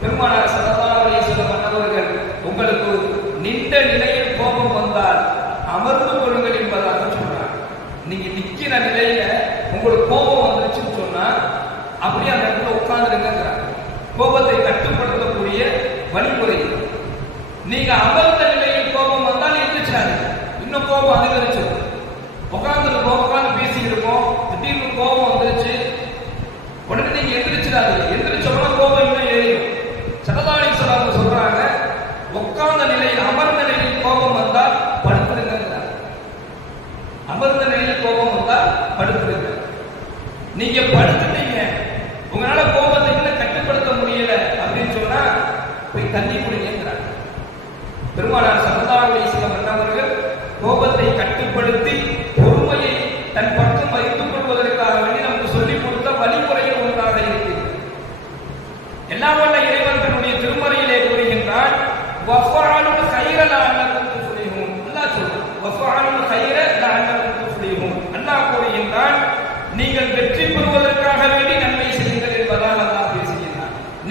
பெருமானார் சரதாவளி மன்னவர்கள் உங்களுக்கு நின்ற நிலையில் கோபம் வந்தால் அமர்ந்து கொள்ளுங்கள் என்பதாக சொல்றாங்க. நீங்க நிக்கிற நிலையில உங்களுக்கு கோபம் வந்துச்சுன்னு சொன்னா அப்படியே அந்த இடத்துல உட்கார்ந்துருங்கிறாங்க கோபத்தை கட்டுப்படுத்தக்கூடிய வழிமுறை. நீங்க அமர்ந்த நிலையில் கோபம் வந்தால் எந்திரிச்சாரு இன்னும் கோபம் அதிகரிச்சிடும் உட்கார்ந்துருக்கோம் உட்கார்ந்து பேசிட்டு இருக்கோம் திடீர்னு கோபம் வந்துருச்சு உடனே நீங்க எந்திரிச்சிடாது எந்திரிச்ச உடனே கோபம் இன்னும் ஏறிடும் சரதாணி சொல்லாம சொல்றாங்க உட்கார்ந்த நிலையில் அமர்ந்த நிலையில் கோபம் வந்தால் படுத்துருங்கிறாங்க அமர்ந்த நிலையில் கோபம் வந்தால் படுத்துருங்க நீங்க படுத்துட்டீங்க. உங்களால கோபத்தை இன்னும் கட்டுப்படுத்த முடியல அப்படின்னு சொன்னா போய் தண்ணி குடிங்கிறாங்க பெருமானார் சரதாணி வயசுல வந்தவர்கள் கோபத்தை கட்டுப்படுத்தி பொறுமையை தன் பக்கம் வைத்துக் கொள்வதற்காக வேண்டி நமக்கு சொல்லிக் கொடுத்த வழிமுறையில் ஒன்றாக இருக்கு. எல்லாம் வல்ல இறைவன் தன்னுடைய திருமறையிலே கூறுகின்றான் வஃபாலும் கைர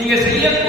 Y le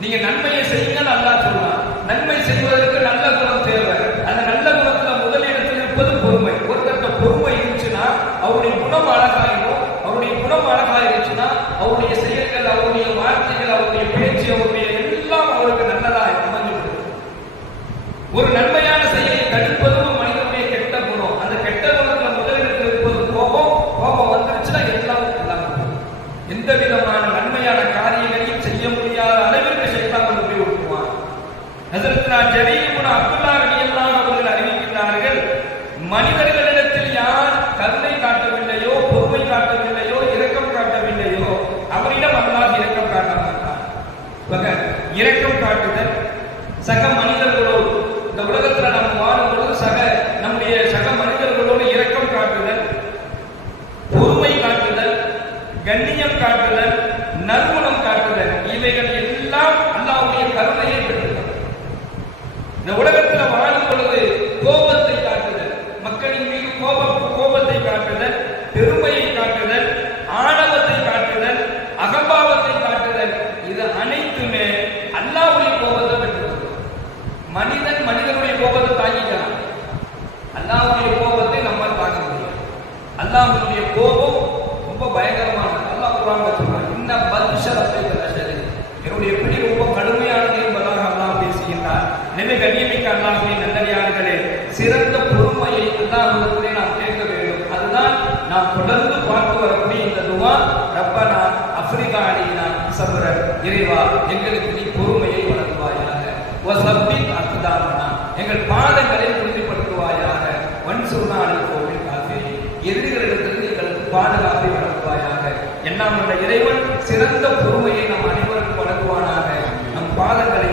நீங்க நன்மையை செய்யுங்க நல்லா சொல்லலாம் நன்மை செய்வதற்கு நல்ல குணம் தேவை. அந்த நல்ல குணத்துல முதலிடத்தில் இருப்பது பொறுமை. ஒருத்தட்ட பொறுமை இருந்துச்சுன்னா அவருடைய குணம் அழகாயிடும் அவருடைய குணம் அழகாயிருச்சுன்னா அவருடைய செயல்கள் அவருடைய வார்த்தைகள் அவருடைய பேச்சு அவருடைய எல்லாம் அவருக்கு நல்லதாக அமைஞ்சு ஒரு நன்மையான செயலை தடுப்பதும் மனிதனுடைய கெட்ட குணம். அந்த கெட்ட குணத்துல முதலிடத்தில் இருப்பது கோபம் கோபம் வந்துருச்சுன்னா எல்லாம் எந்த விதமான நன்மையான காரியம் சக மனிதர்களோடு இந்த உலகத்துல நம்ம வாழும் பொழுது சக நம்முடைய சக மனிதர்களோடு இரக்கம் காட்டுதல் பொறுமை காட்டுதல் கண்ணியம் காட்டுதல் நற்குணம் காட்டுதல் இவைகள் எல்லாம் அல்லாஹ்வுடைய கருணையை பெற்றுள்ளது இந்த உலகத்துல வாழும் பொழுது கோபத்தை காட்டுதல் மக்களின் மீது கோபம் கோபத்தை காட்டுதல் பெருமையை காட்டுதல் ஆணவத்தை காட்டுதல் அகம்பாவத்தை காட்டுதல் இது அனைத்துமே அல்லாஹ்வுடைய கோபத்தை பெற்றுள்ளது மனிதன் மனிதனுடைய கோபத்தை தாங்கிக்கலாம் அல்லாஹ்வுடைய கோபத்தை நம்மால் தாங்க முடியும் அல்லாஹ்வுடைய கோபம் ரொம்ப பயங்கரமானது. அல்லாஹ் குரான் சொல்றான் இன்ன பல்ஷர் கலஷரி என்னுடைய பிடி ரொம்ப கடுமையானது என்பதாக அல்லாஹ் பேசுகின்றார். எனவே கண்ணியமிக்க அல்லாஹுடைய நல்லடியார்களே சிறந்த பொறுமையை அல்லாஹ்விடத்திலே நாம் கேட்க வேண்டும். அதுதான் நாம் தொடர்ந்து பார்த்து வரக்கூடிய இந்த துவா. ரப்பனா அஃப்ரிகா அலினா சபர இறைவா எங்களுக்கு நீ பொறுமையை வழங்குவாயாக. வசப்பின் அக்தாமனா எங்கள் பாதங்களை உறுதிப்படுத்துவாயாக. வன் சுருநாளில் கோவில் காஃபே எதிரிகளிடத்திலிருந்து பாதுகாப்பை வழங்குவாயாக. எல்லாம் உள்ள இறைவன் சிறந்த பொறுமையை நம் அனைவருக்கும் வழங்குவானாக. நம் பாதங்களை